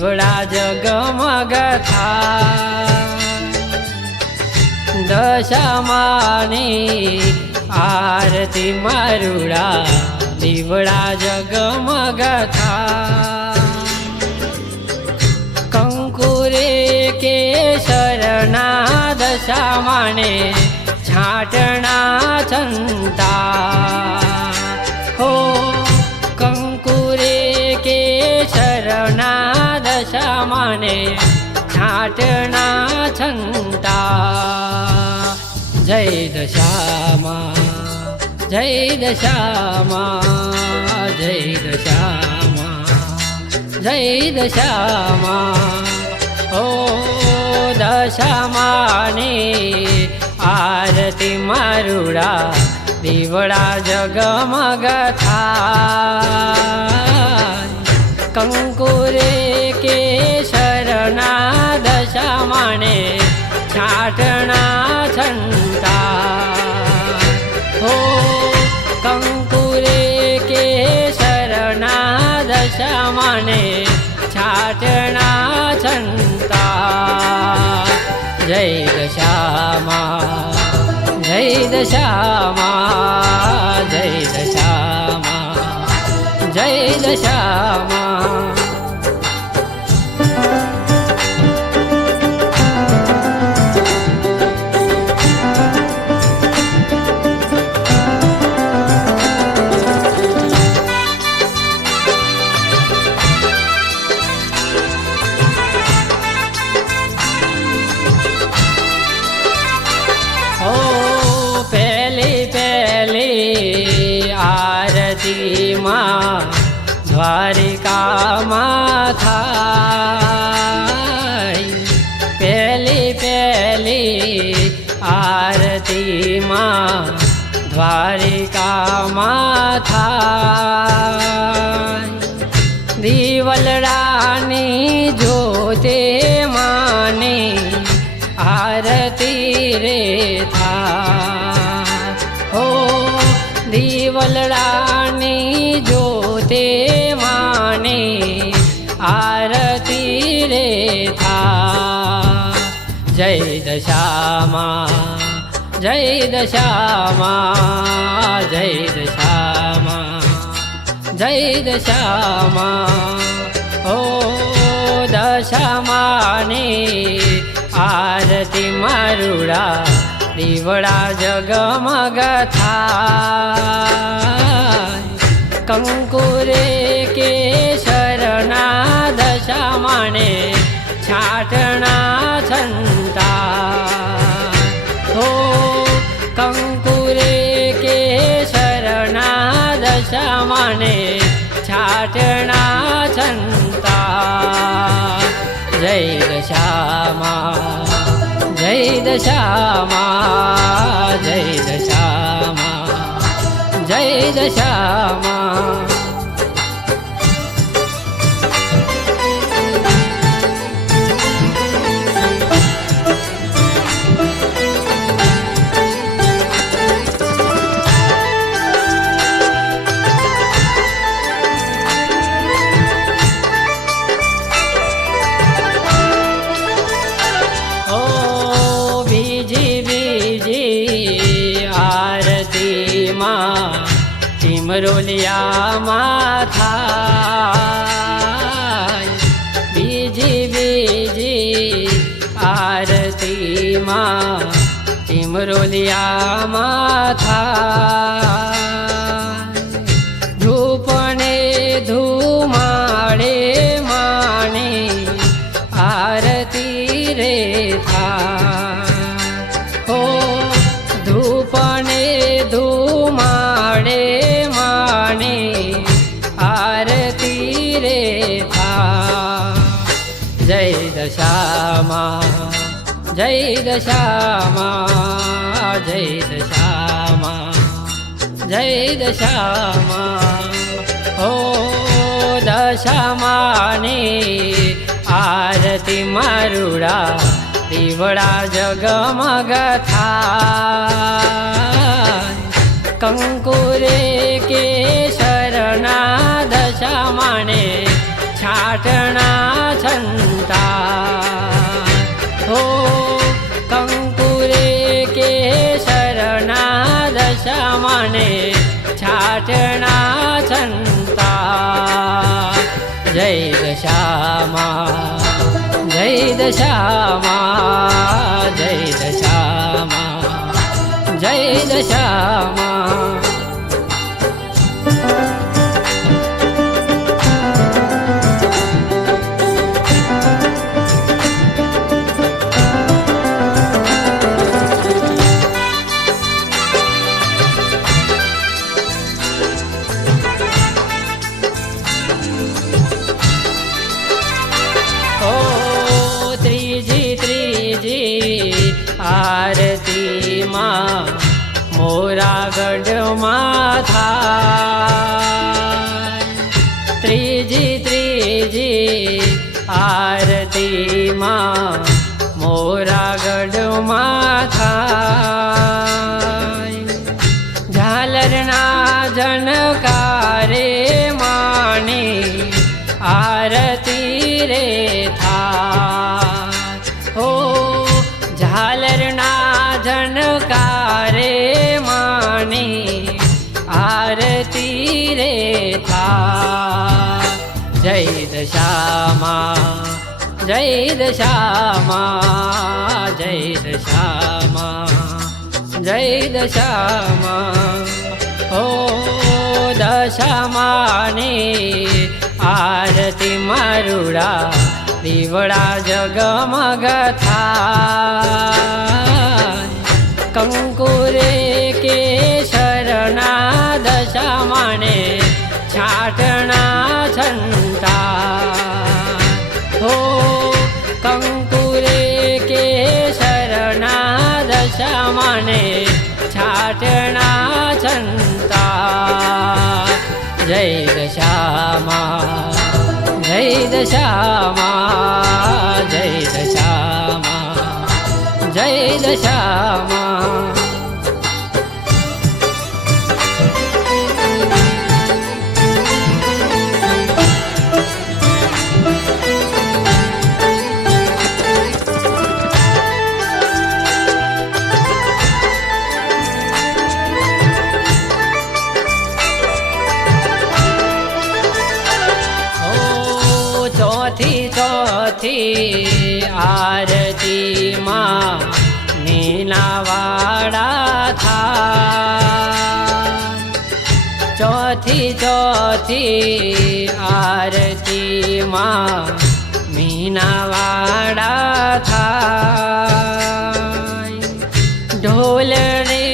દીવડા જગમગ થાય દશામાની આરતી મારુડા દીવડા જગમગ થાય કંકુરે કેસરના દશામાને છાટણા છંતા હો કંકુરે કેસરના દશામાને છાટણા છંતા જય દશામા જય દશામા જય દશામા જય દશામા ઓ દશામાની આરતી મારુડા દીવડા જગમગ થાય કંકુરે કેસરના દશામાને છાટણા છંતા હો કંકુરે કેસરના દશામાને છાટણા છંતા જય દશામા જય દશામા જય દશામા જય દશામા દ્વારિકામાં થાય પહેલી પહેલી આરતીમાં દ્વારિકામાં થાય દીવલડાની જોતે માની આરતી રે થાય હો દીવલડાની જોતે માની આરતી રે થા જય દશામા જય દશામા જય દશામા જય દશામા ઓ દશામાની આરતી મારુડા દીવડા જગમગ થાય કંકુરે કેસરના દશામાને છાટણા છંતા હો કંકુરે કેસરના દશામાને છાટણા છંતા જય દશામા જય દશામા જય દશામા જય દશામા સિમરોલિયામાં થાય બીજી બીજી આરતીમાં સિમરોલિયામાં થાય ધૂપને ધુમાડે માને આરતી રે થાય હો ધૂપને ધુમાડે आरती रे था जय दशामा जय दशामा जय दशामा जय दशामा ओ दशामानी आरती मारुड़ा દીવડા જગમગ થાય કંકુરે કેસરના દશામાને છા छाटणा छंता हो कंकुरे केशरणा दशमाने छाटणा छंता जय दशामा जय दशामा जय दशामा जय दशामा आरती मां मोरागढ़ माथा त्रीजी त्रीजी आरती मां मोरागढ़ माथा झालरना जनकारे माने आरती रे था हो झालरना जनकारे माने आरती रे था जय दशामा जय दशामा जय दशामा जय दशामा ओ दशामाने आरती मारुड़ा दीवड़ा जगमग थाय कंकुरे केशरणा दशामाने छाटणा छंता हो कंकुरे केशरणा दशामाने छाटणा छंता जय दशामा जय दशामा जय दशामा जय दशामा चौथी चौथी आरती मां मीनावाड़ा था चौथी चौथी आरती मां मीनावाड़ा था ढोल रे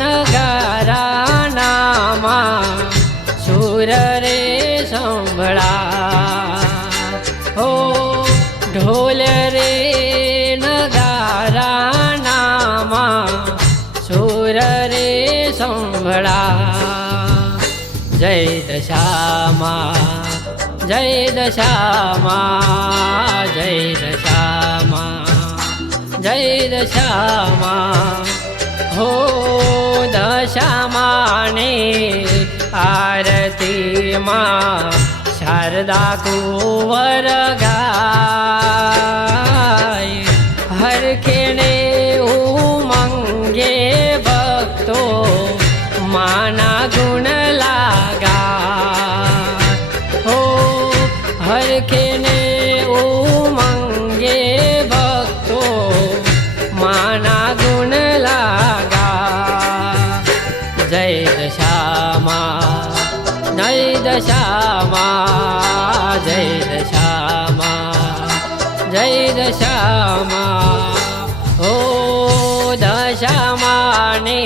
नगारा नामा सुर रे संभळा हो ढोल रे नगारा नामा सुर रे संभळा जय दशामा जय दशामा जय दशामा जय दशामा हो दशामाने आरती मां शारदा कुंवर गाय हर खेणे उमंगे भक्तो माना गुण लागा हो हर खेणे उमंगे भक्तो माना गुण लागा जय दशामा जय दशामा जय दशामा जय दशामा हो दशामाने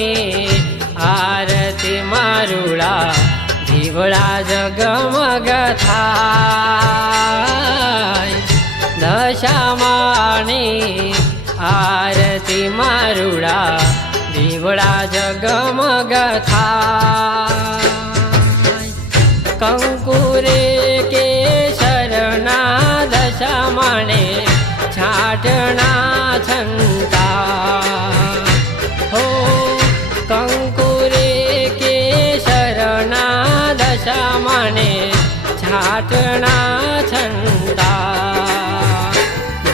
आरती मारुड़ा दीवड़ा जगमग थाय दशामाने आरती मारुड़ा दीवड़ा जगमग थाय कंकुरे केशरणा दशामाने छाटणा छंता हो कंकुरे केशरणा दशामाने छाटणा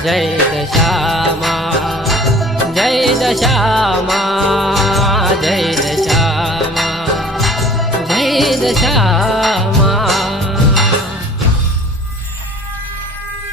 जय दशामा जय दशामा